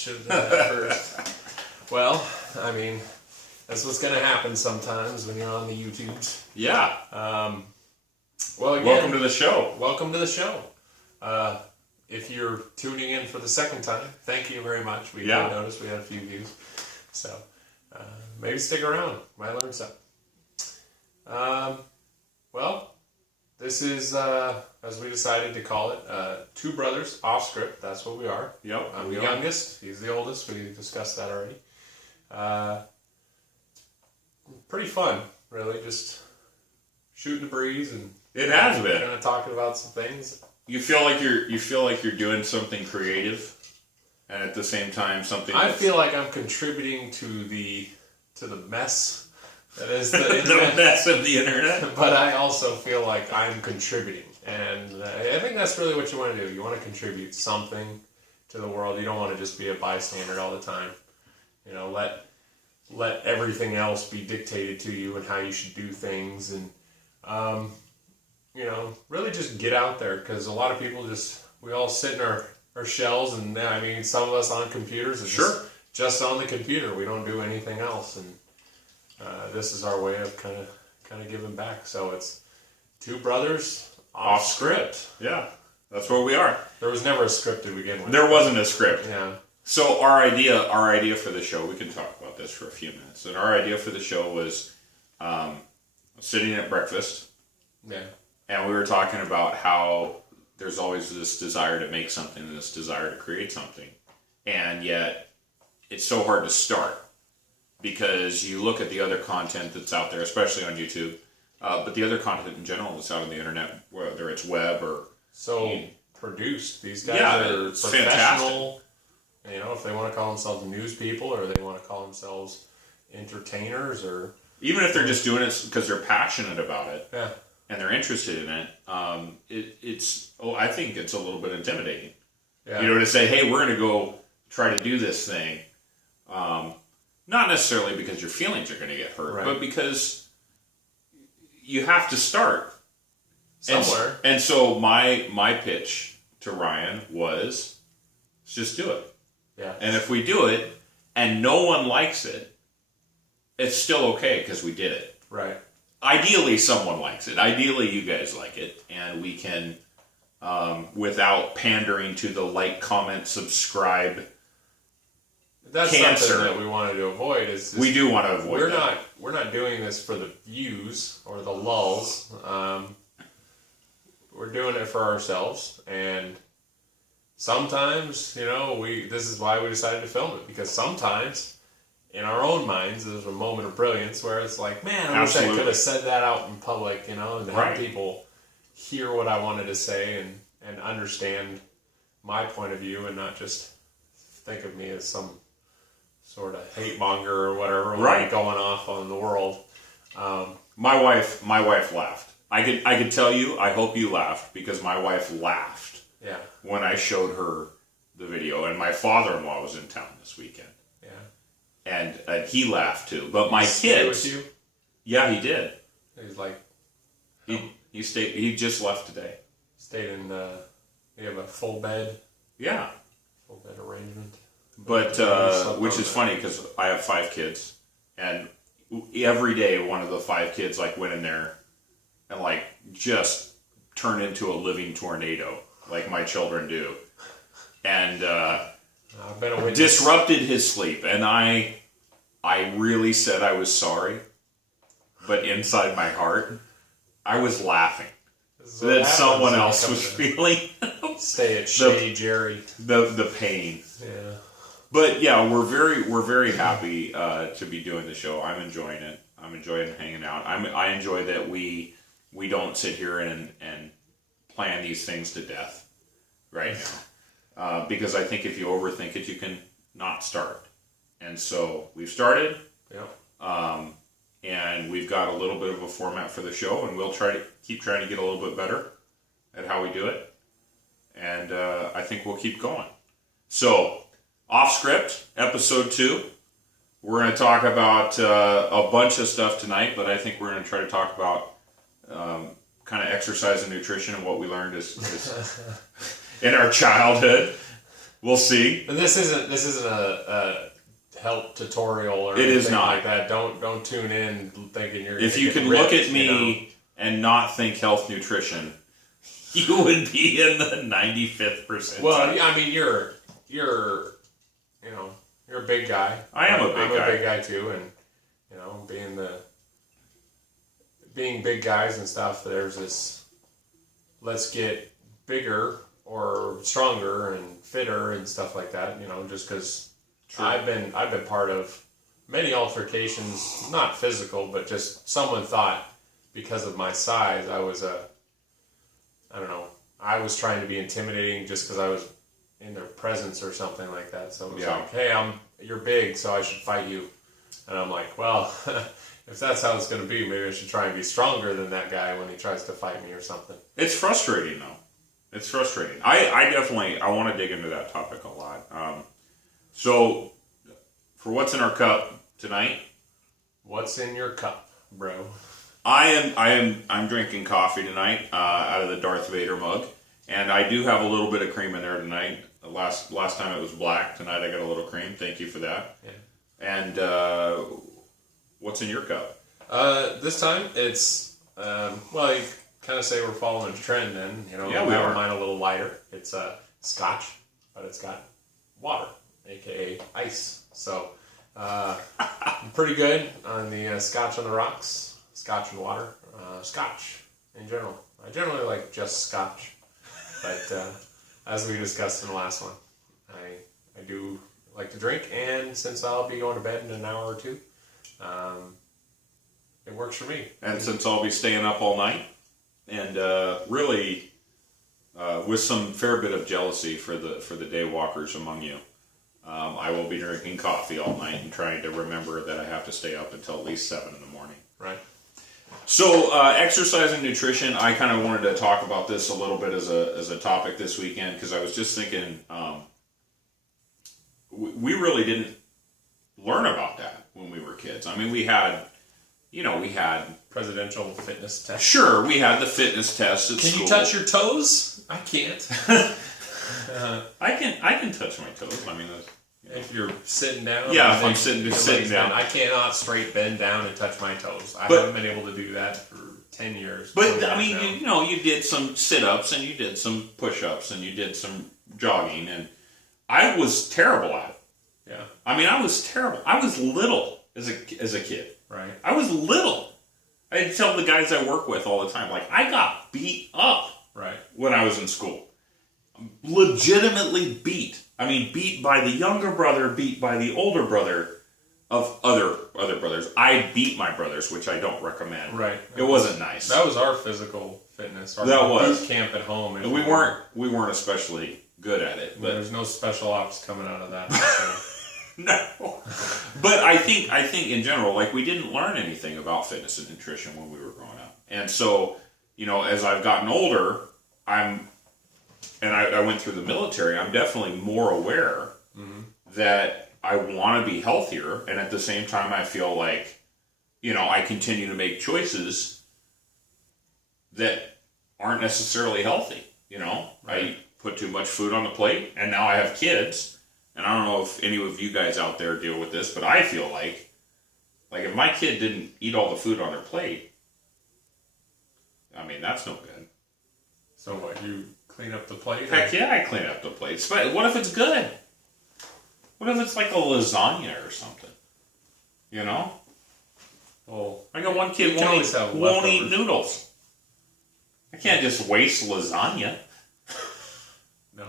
Should have done that first. Well, I mean, that's what's going to happen sometimes when you're on the YouTubes. Yeah. Well, again, welcome to the show. Welcome to the show. If you're tuning in for the second time, thank you very much. We did notice we had a few views. So, maybe stick around. Might learn something. Well, this is, as we decided to call it, Two Brothers Off Script. That's what we are. Yep. I'm the youngest. He's the oldest. We discussed that already. Pretty fun, really. Just shooting the breeze and it has been kind of talking about some things. You feel like you're doing something creative, and at the same time something. I feel like I'm contributing to the mess that is the internet. The mess of the internet. But I also feel like I'm contributing, and I think that's really what you want to do. You want to contribute something to the world. You don't want to just be a bystander all the time. You know, let everything else be dictated to you and how you should do things, and you know, really just get out there, because a lot of people we all sit in our shells, and I mean, some of us on computers, sure, just on the computer. We don't do anything else, and this is our way of kind of giving back. So it's Two Brothers Off Script. Yeah, that's where we are. There was never a script to begin with. There wasn't a script. Yeah. So our idea for the show, we can talk about this for a few minutes. And our idea for the show was sitting at breakfast. Yeah. And we were talking about how there's always this desire to make something and this desire to create something. And yet, it's so hard to start. Because you look at the other content that's out there, especially on YouTube, but the other content in general that's out on the internet, whether it's web or... produced. These guys are it's professional. fantastic. You know, if they want to call themselves news people, or they want to call themselves entertainers, or... Even if they're just doing it because they're passionate about it. Yeah. And they're interested in it, I think it's a little bit intimidating. Yeah. You know, to say, hey, we're going to go try to do this thing. Not necessarily because your feelings are going to get hurt, right, but because you have to start somewhere. And so my pitch to Ryan was, let's just do it. Yeah. And if we do it and no one likes it, it's still okay because we did it. Right. Ideally, someone likes it. Ideally, you guys like it, and we can, without pandering to the like, comment, subscribe. That's cancer something that we wanted to avoid. We do want to avoid that. We're not doing this for the views or the lulls. We're doing it for ourselves, and sometimes, you know, this is why we decided to film it, because sometimes in our own minds there's a moment of brilliance where it's like, man, I wish I could have said that out in public, you know, and have people hear what I wanted to say and understand my point of view, and not just think of me as some sort of hate monger or whatever, going off on the world. My wife laughed. I could tell you, I hope you laughed, because my wife laughed. Yeah. When I showed her the video, and my father-in-law was in town this weekend. Yeah. And he laughed too. But my kids. With you? Yeah, he did. He's like, he stayed. He just left today. Stayed in. You have a full bed. Yeah. Full bed arrangement. But which is funny, because I have 5 kids, and every day one of the 5 kids like went in there and like just turned into a living tornado, like my children do, and disrupted his sleep. And I really said I was sorry, but inside my heart, I was laughing that someone else was feeling. Stay at Shady Jerry. The pain. Yeah. But yeah, we're very happy to be doing the show. I'm enjoying it. I'm enjoying hanging out. I enjoy that we don't sit here and plan these things to death right now. Because I think if you overthink it, you can not start. And so we've started. Yeah. And we've got a little bit of a format for the show, and we'll keep trying to get a little bit better at how we do it. And I think we'll keep going. So, Off Script, episode 2. We're going to talk about a bunch of stuff tonight, but I think we're going to try to talk about kind of exercise and nutrition and what we learned is in our childhood. We'll see. And this isn't a help tutorial or It is anything not. like that. Don't tune in thinking you're. If gonna you get can ripped, look at me and not think health nutrition, you would be in the 95th percentile. Well, I mean, you're a big guy. I am a big I'm guy. a big guy too, and being big guys and stuff. There's this. Let's get bigger or stronger and fitter and stuff like that. Just because I've been part of many altercations, not physical, but just someone thought because of my size I was I was trying to be intimidating just because I was in their presence or something like that. So it was like, hey, you're big, so I should fight you. And I'm like, well, if that's how it's going to be, maybe I should try and be stronger than that guy when he tries to fight me or something. It's frustrating, though. It's frustrating. I definitely, I want to dig into that topic a lot. So, for what's in our cup tonight? What's in your cup, bro? I'm drinking coffee tonight out of the Darth Vader mug, and I do have a little bit of cream in there tonight. Last time it was black. Tonight I got a little cream. Thank you for that. Yeah. And what's in your cup? This time it's well, you kind of say we're following a trend. Then Yeah, we have are. mine a little lighter. It's Scotch, but it's got water, aka ice. So I'm pretty good on the Scotch on the rocks, Scotch and water, Scotch in general. I generally like just Scotch, but as we discussed in the last one, I do like to drink, and since I'll be going to bed in an hour or two, it works for me. And since I'll be staying up all night, and really with some fair bit of jealousy for the day walkers among you, I will be drinking coffee all night and trying to remember that I have to stay up until at least 7 in the morning. Right. So exercise and nutrition, I kind of wanted to talk about this a little bit as a topic this weekend, because I was just thinking we really didn't learn about that when we were kids. I mean, we had Presidential fitness test. sure, we had the fitness tests at Can school. you touch your toes? I can't. I can touch my toes. I mean, If you're sitting down. Yeah, if then I'm sitting your sitting legs down. bend. I cannot straight bend down and touch my toes. I But- haven't been able to do that for 10 years. But 20 I mean, years now. you did some sit-ups and you did some push-ups and you did some jogging, and I was terrible at it. Yeah, I mean, I was terrible. I was little as a kid. right. I was little. I tell the guys I work with all the time, like, I got beat up Right. when I was in school. Legitimately beat. I mean, beat by the younger brother, beat by the older brother of other brothers. I beat my brothers, which I don't recommend. Right. It wasn't nice. That was our physical fitness. Our That was. boot camp at home. And we weren't especially good at it. But There's no special ops coming out of that. So. no. But I think in general, like, we didn't learn anything about fitness and nutrition when we were growing up. And so, as I've gotten older, I went through the military, I'm definitely more aware that I want to be healthier, and at the same time I feel like, I continue to make choices that aren't necessarily healthy, I put too much food on the plate, and now I have kids, and I don't know if any of you guys out there deal with this, but I feel like if my kid didn't eat all the food on their plate, I mean, that's no good. So what, you clean up the plate? Heck yeah, I clean up the plates. But what if it's good? What if it's like a lasagna or something? Well, I got one you kid can always have won't eat leftovers. noodles. I can't just waste lasagna. no.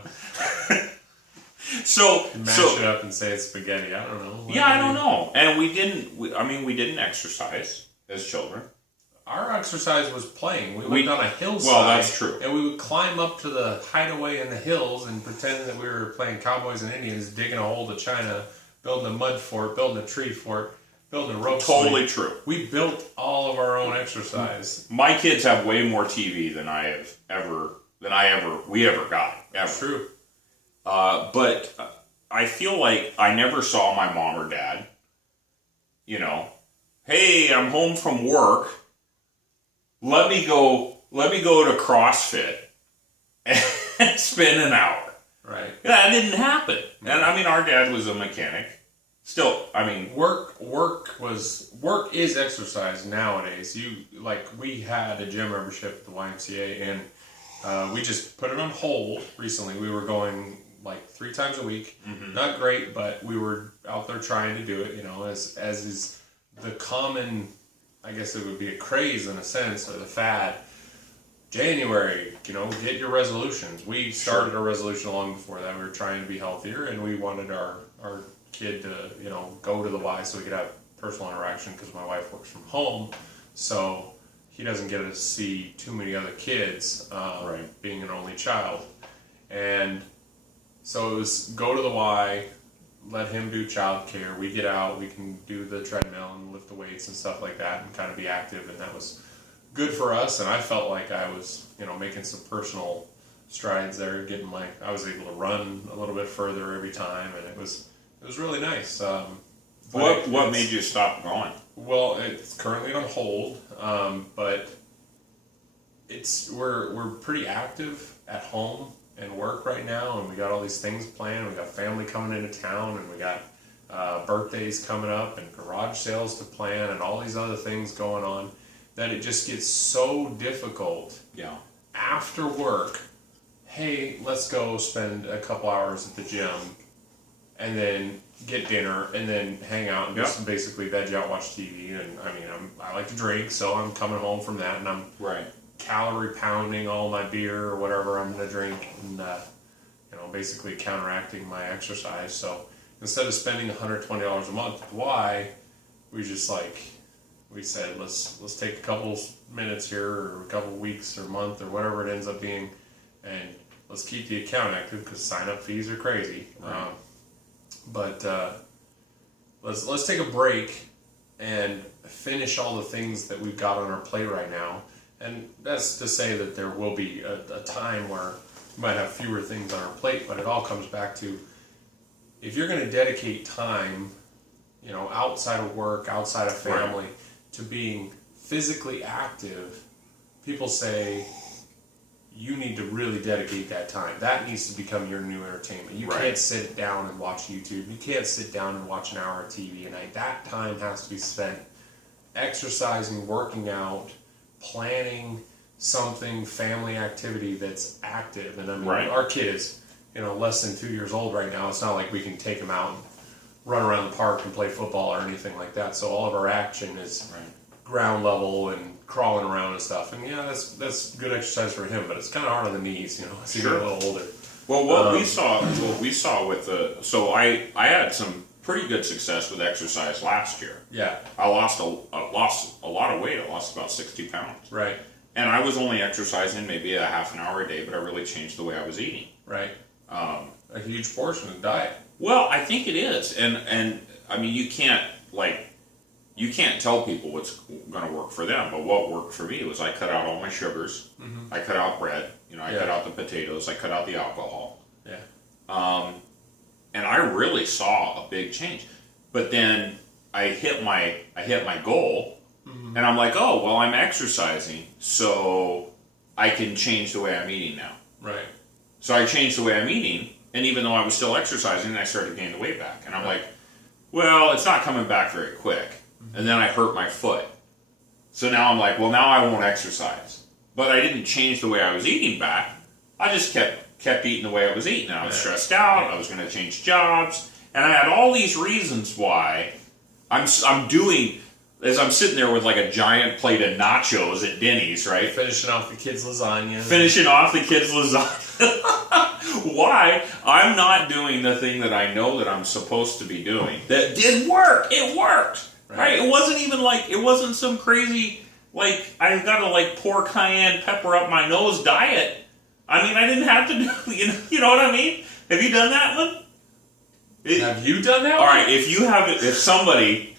So Mash it up and say it's spaghetti. I don't know. yeah, I don't know. And we didn't exercise as children. Our exercise was playing. We went on a hillside. Well, that's true. And we would climb up to the hideaway in the hills and pretend that we were playing cowboys and Indians, digging a hole to China, building a mud fort, building a tree fort, building a rope Totally swing. true. We built all of our own exercise. My kids have way more TV than we ever got. Ever. True. But I feel like I never saw my mom or dad, hey, I'm home from work. Let me go to CrossFit and spend an hour. Right. Yeah, it didn't happen. And I mean, our dad was a mechanic. Still, I mean, work is exercise nowadays. We had a gym membership at the YMCA, and we just put it on hold recently. We were going like 3 times a week. Mm-hmm. Not great, but we were out there trying to do it. As is the common, I guess it would be a craze in a sense, or the fad. January, get your resolutions. We started a resolution long before that. We were trying to be healthier, and we wanted our kid to, go to the Y so we could have personal interaction, because my wife works from home, so he doesn't get to see too many other kids, being an only child. And so it was go to the Y, let him do childcare. We get out, we can do the treadmill and lift the weights and stuff like that and kind of be active, and that was good for us. And I felt like I was, making some personal strides there, I was able to run a little bit further every time, and it was really nice. What made you stop going? Well, it's currently on hold, but we're pretty active at home and work right now, and we got all these things planned. We got family coming into town, and we got birthdays coming up, and garage sales to plan, and all these other things going on, that it just gets so difficult. Yeah. After work, hey, let's go spend a couple hours at the gym, and then get dinner, and then hang out and just basically veg out, watch TV. And I mean, I like to drink, so I'm coming home from that, and I'm calorie pounding all my beer or whatever I'm going to drink, and basically counteracting my exercise. So instead of spending $120 a month at Y, we said let's take a couple minutes here, or a couple weeks or month or whatever it ends up being, and let's keep the account active, because sign-up fees are crazy. Right. But let's take a break and finish all the things that we've got on our plate right now. And that's to say that there will be a time where we might have fewer things on our plate, but it all comes back to, if you're going to dedicate time, outside of work, outside of family, to being physically active, people say you need to really dedicate that time. That needs to become your new entertainment. You can't sit down and watch YouTube. You can't sit down and watch an hour of TV a night. That time has to be spent exercising, working out, planning something, family activity that's active. And I mean, our kid is, less than 2 years old right now. It's not like we can take him out and run around the park and play football or anything like that. So all of our action is ground level and crawling around and stuff. And that's good exercise for him, but it's kind of hard on the knees, as you get a little older. Well, what we saw with so I had some pretty good success with exercise last year. Yeah. I lost a lot of weight. I lost about 60 pounds. Right. And I was only exercising maybe a half an hour a day, but I really changed the way I was eating. Right. A huge portion of the diet. Well, I think it is, and I mean, you can't tell people what's going to work for them. But what worked for me was I cut out all my sugars. Mm-hmm. I cut out bread. I cut out the potatoes. I cut out the alcohol. Yeah. And I really saw a big change. But then I hit my goal, mm-hmm. and I'm like, oh well, I'm exercising, so I can change the way I'm eating now. Right. So I changed the way I'm eating. And even though I was still exercising, I started gaining the weight back. And I'm like, well, it's not coming back very quick. Mm-hmm. And then I hurt my foot. So now I'm like, well, now I won't exercise. But I didn't change the way I was eating back. I just kept eating the way I was eating. And I was stressed out. I was going to change jobs. And I had all these reasons why I'm doing, as I'm sitting there with like a giant plate of nachos at Denny's, right? Finishing off the kids' lasagna. Why I'm not doing the thing that I know that I'm supposed to be doing. That did work. It worked. Right? It wasn't some crazy, like, I've got to like pour cayenne pepper up my nose diet. I mean, I didn't have to do, you know what I mean? Have you done that one? Have you done that one? All right, if you haven't, if somebody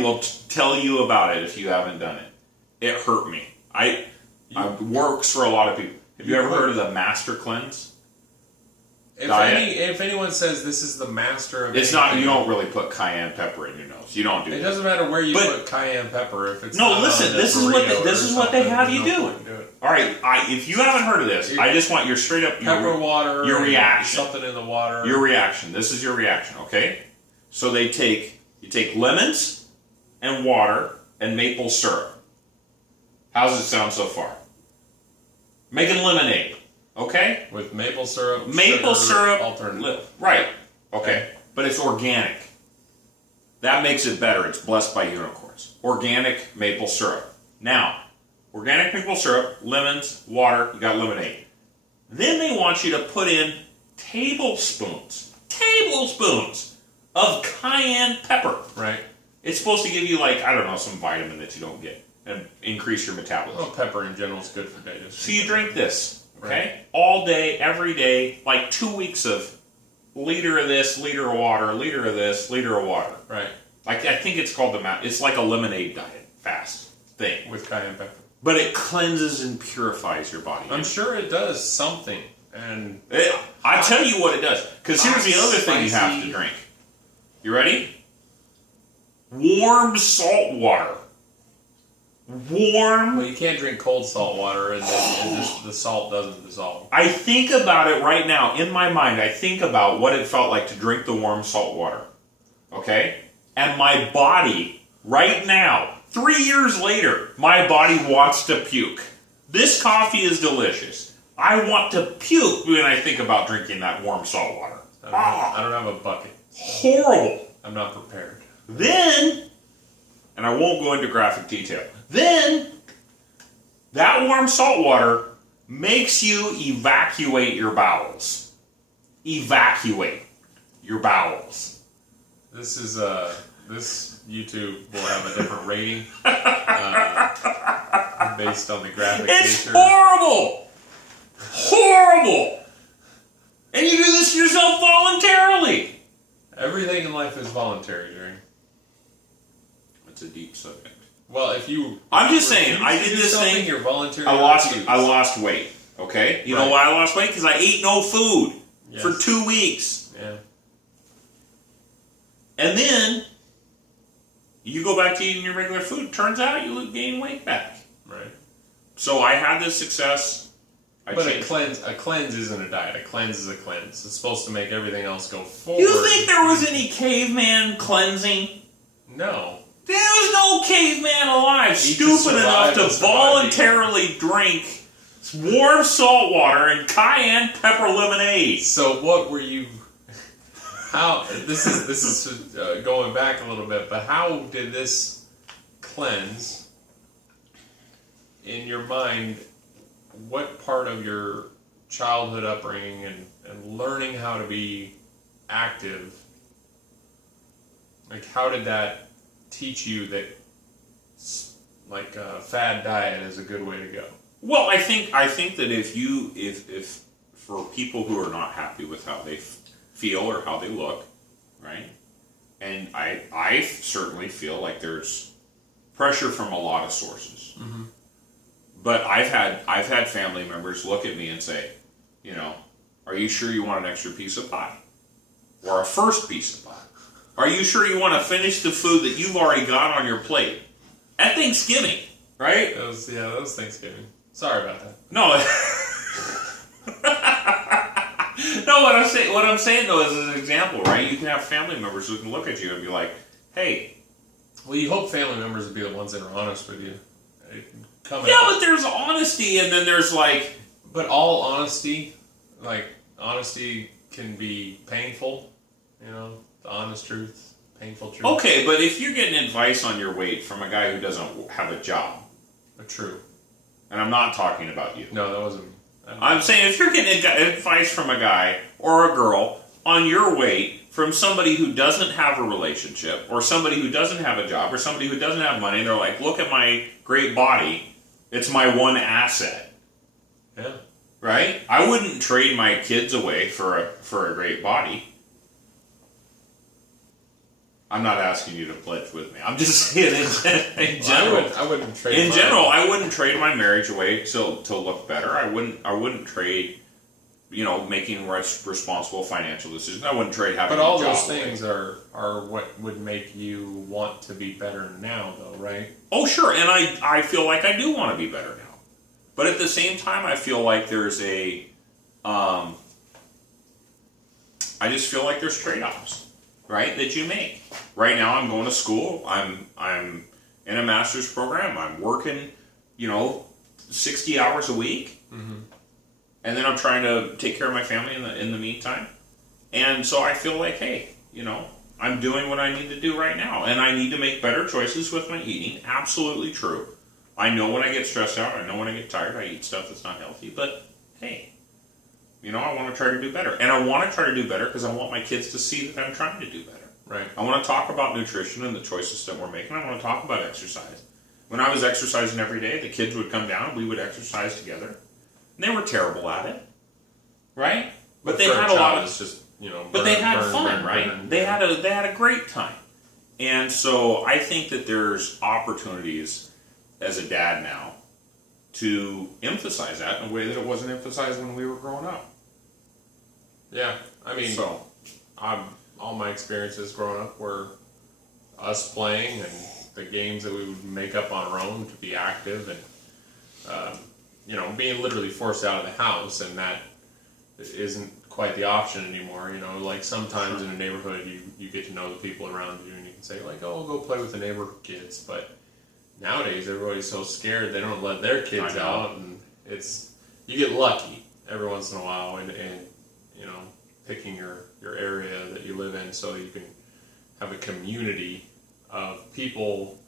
will tell you about it if you haven't done it. It hurt me. It works for a lot of people. Have you ever heard of the Master Cleanse? If anyone says this is the master of it's anything, not, you don't really put cayenne pepper in your nose. You don't do It doesn't matter where you put cayenne pepper if it's no. Listen, this is what they have you do. All All right, if you haven't heard of this, I just want your straight up pepper water. Your reaction. Something in the water. Your reaction. This is your reaction, okay? So you take lemons and water and maple syrup. How's it sound so far? Making lemonade, okay? With maple syrup. Maple syrup. Alternative. Right. Okay. But it's organic. That makes it better. It's blessed by unicorns. Organic maple syrup. Now, organic maple syrup, lemons, water, you got lemonade. Then they want you to put in tablespoons of cayenne pepper. Right. It's supposed to give you, like, I don't know, some vitamin that you don't get and increase your metabolism. Well, pepper in general is good for digestion. So you drink this, okay? Right. All day, every day, like 2 weeks of liter of this, liter of water, liter of this, liter of water. Right. Like, I think it's called it's like a lemonade diet, fast thing. With cayenne pepper. But it cleanses and purifies your body. I'm sure it does something. And I tell you what it does. Because here's the other thing you have to drink. You ready? Warm salt water. Well, you can't drink cold salt water and then the salt doesn't dissolve. I think about it right now. In my mind, I think about what it felt like to drink the warm salt water. Okay? And my body, right now, 3 years later, my body wants to puke. This coffee is delicious. I want to puke when I think about drinking that warm salt water. I don't have a bucket. Horrible. I'm not prepared. Then, and I won't go into graphic detail, then that warm salt water makes you evacuate your bowels. Evacuate your bowels. This YouTube will have a different rating based on the graphic It's nature. horrible! Horrible! And you do this yourself voluntarily. Everything in life is voluntary, Jerry. That's a deep subject. Well, if you... I'm just saying, I did this thing. You're voluntary. I lost weight. Okay? You know why I lost weight? Because I ate no food for 2 weeks. Yeah. And then you go back to eating your regular food. Turns out you gain weight back. Right. So I had this success. But a cleanse isn't a diet. A cleanse is a cleanse. It's supposed to make everything else go forward. You think there was any caveman cleansing? No. There was no caveman alive stupid enough to voluntarily drink warm salt water and cayenne pepper lemonade. So what were you... How... This is going back a little bit, but how did this cleanse in your mind? What part of your childhood upbringing and learning how to be active, like how did that teach you that like a fad diet is a good way to go? Well, I think that if for people who are not happy with how they feel or how they look, right? And I certainly feel like there's pressure from a lot of sources. Mm-hmm. But I've had family members look at me and say, you know, are you sure you want an extra piece of pie? Or a first piece of pie? Are you sure you want to finish the food that you've already got on your plate? At Thanksgiving, right? That was Thanksgiving. Sorry about that. No. No, what I'm saying though is an example, right? You can have family members who can look at you and be like, hey. Well, you hope family members would be the ones that are honest with you. But there's honesty, and then there's like... But all honesty can be painful, you know, the honest truth, painful truth. Okay, but if you're getting advice on your weight from a guy who doesn't have a job... True. And I'm not talking about you. No, that wasn't me. I'm saying if you're getting advice from a guy or a girl on your weight from somebody who doesn't have a relationship, or somebody who doesn't have a job, or somebody who doesn't have money, and they're like, look at my great body... It's my one asset. Yeah. Right? I wouldn't trade my kids away for a great body. I'm not asking you to pledge with me. I'm just saying in general. I wouldn't trade. In general, I wouldn't trade my marriage away to look better. I wouldn't trade, you know, making responsible financial decisions. I wouldn't trade having. But all a job those things are what would make you want to be better now, though, right? Oh, sure, and I feel like I do want to be better now. But at the same time, I feel like there's I just feel like there's trade-offs, right, that you make. Right now, I'm going to school. I'm in a master's program. I'm working, 60 hours a week, and then I'm trying to take care of my family in the meantime. And so I feel like, hey, I'm doing what I need to do right now, and I need to make better choices with my eating. Absolutely true. I know when I get stressed out. I know when I get tired. I eat stuff that's not healthy. But hey, I want to try to do better, and I want to try to do better because I want my kids to see that I'm trying to do better. Right. I want to talk about nutrition and the choices that we're making. I want to talk about exercise. When I was exercising every day, the kids would come down. We would exercise together. And they were terrible at it, right? But they had a lot of. It's just, but they had fun, right? They had a great time, and so I think that there's opportunities as a dad now to emphasize that in a way that it wasn't emphasized when we were growing up. Yeah, I mean, all my experiences growing up were us playing and the games that we would make up on our own to be active and, being literally forced out of the house, and that isn't quite the option anymore. Like sometimes in a neighborhood you get to know the people around you and you can say like, oh, go play with the neighbor kids, but nowadays everybody's so scared they don't let their kids out, and you get lucky every once in a while and picking your area that you live in so you can have a community of people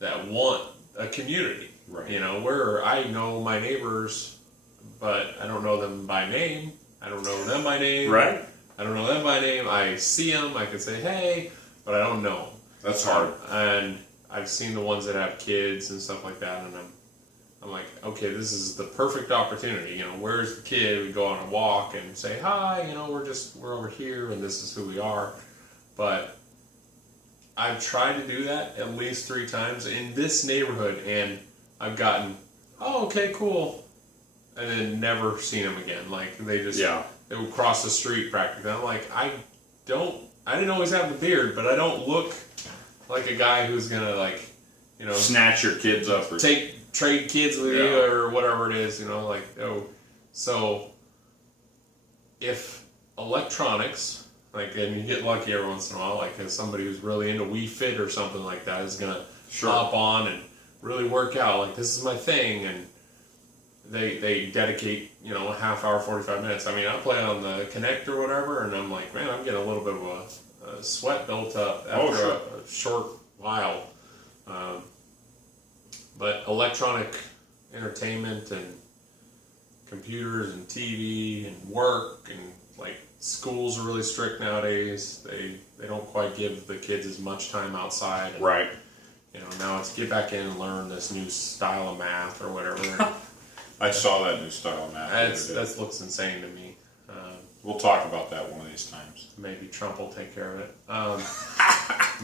that want a community. Right. Where I know my neighbors, but I don't know them by name. I don't know them by name. Right. I don't know them by name. I see them. I can say, hey, but I don't know them. That's hard. And I've seen the ones that have kids and stuff like that, and I'm like, okay, this is the perfect opportunity. Where's the kid? We go on a walk and say, hi, we're over here, and this is who we are. But I've tried to do that at least 3 times in this neighborhood, and I've gotten, oh, okay, cool, and then never seen them again. Like, they would cross the street practically. I'm like, I didn't always have the beard, but I don't look like a guy who's gonna, like, snatch your kids up or trade kids with you or whatever it is, So if electronics, and you get lucky every once in a while, like as somebody who's really into Wii Fit or something like that is gonna hop on and really work out, like this is my thing, and they dedicate, a half hour, 45 minutes. I mean, I play on the Kinect or whatever, and I'm like, man, I'm getting a little bit of a sweat built up after a short while. But electronic entertainment and computers and TV and work and like schools are really strict nowadays. They don't quite give the kids as much time outside. And, right. Now it's get back in and learn this new style of math or whatever. I saw that new style of math. That looks insane to me. We'll talk about that one of these times. Maybe Trump will take care of it.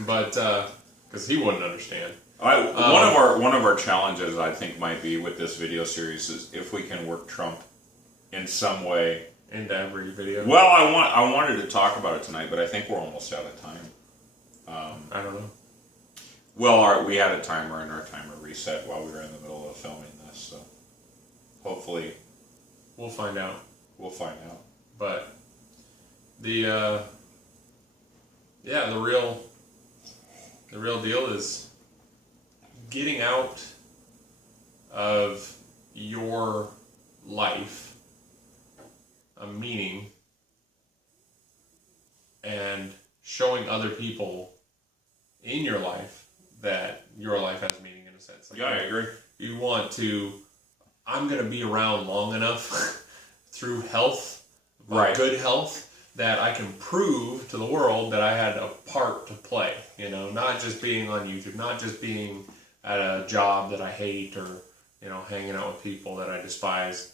But because he wouldn't understand. One of our challenges, I think, might be with this video series is if we can work Trump in some way into every video. Well, I wanted to talk about it tonight, but I think we're almost out of time. I don't know. Well, we had a timer, and our timer reset while we were in the middle of filming this, so hopefully we'll find out. But the real deal is getting out of your life a meaning and showing other people in your life that your life has meaning in a sense. Like, I agree. You want to, I'm going to be around long enough through health, good health, that I can prove to the world that I had a part to play. Not just being on YouTube, not just being at a job that I hate or, hanging out with people that I despise,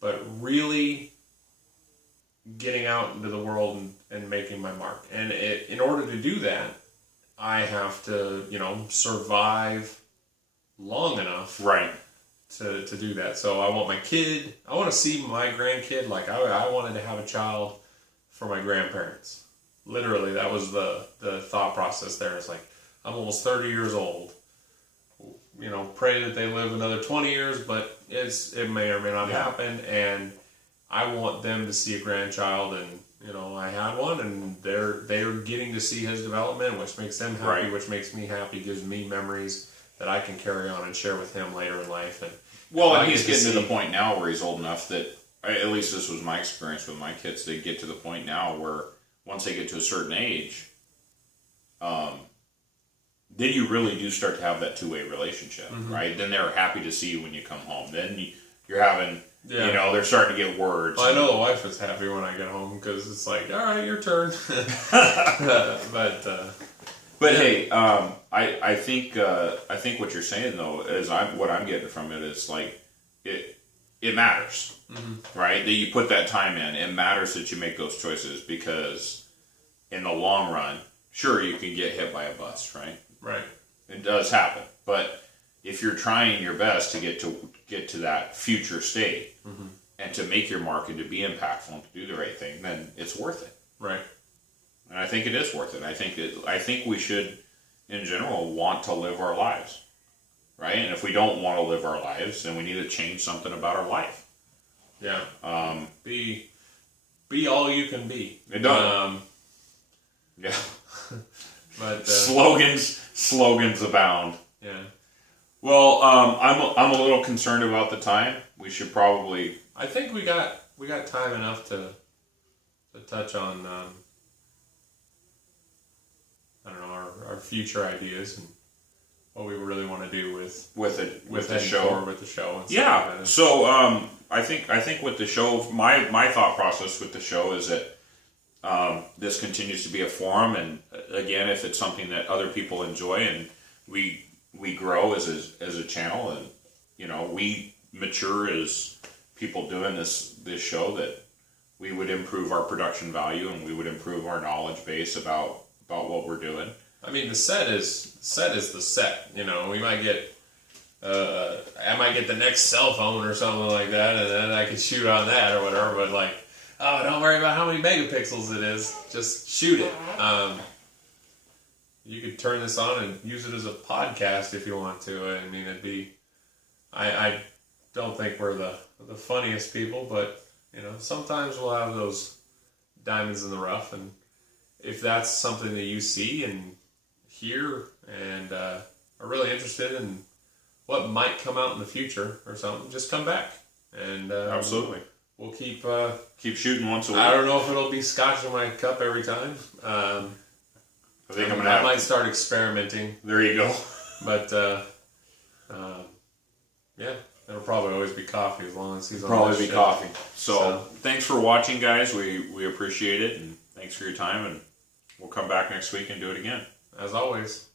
but really getting out into the world and making my mark. And in order to do that, I have to, survive long enough to do that. So I want I want to see my grandkid, like I wanted to have a child for my grandparents. Literally, that was the thought process there. It's like, I'm almost 30 years old. pray that they live another 20 years, but it may or may not happen. And I want them to see a grandchild, and I had one, and they're getting to see his development, which makes them happy, which makes me happy, gives me memories that I can carry on and share with him later in life. And he's getting to the point now where he's old enough that, at least this was my experience with my kids, they get to the point now where once they get to a certain age, then you really do start to have that two-way relationship, right? Then they're happy to see you when you come home. Then you're having, they're starting to get words. Well, I know the wife is happy when I get home because it's like, all right, your turn. But hey, I think what you're saying though is what I'm getting from it is like it matters, right? That you put that time in. It matters that you make those choices because in the long run, sure you can get hit by a bus, right? Right. It does happen, but if you're trying your best to get to that future state and to make your mark and to be impactful and to do the right thing, then it's worth it. Right. And I think it is worth it. I think we should, in general, want to live our lives, right? And if we don't want to live our lives, then we need to change something about our life. Yeah. Be all you can be. It does. Yeah. But slogans abound. Yeah. Well, I'm a little concerned about the time. We should probably. I think we got time enough to touch on I don't know, our future ideas and what we really want to do with the show. With the show. And yeah. Like that. So I think with the show, my thought process with the show is that this continues to be a forum, and again, if it's something that other people enjoy and we grow as a channel, and we mature as people doing this show, that we would improve our production value and we would improve our knowledge base about what we're doing. I mean, the set is the set. We might get I might get the next cell phone or something like that, and then I can shoot on that or whatever. But like, don't worry about how many megapixels it is. Just shoot it. You could turn this on and use it as a podcast if you want to. I mean, it'd be. I don't think we're the funniest people, but sometimes we'll have those diamonds in the rough, and if that's something that you see and hear and are really interested in what might come out in the future or something, just come back. And absolutely, we'll keep shooting once a week. I don't know if it'll be scotch in my cup every time. I might start experimenting. There you go. But yeah, it'll probably always be coffee as long as he's on. Probably be coffee. So thanks for watching, guys. We appreciate it, and thanks for your time. And we'll come back next week and do it again. As always.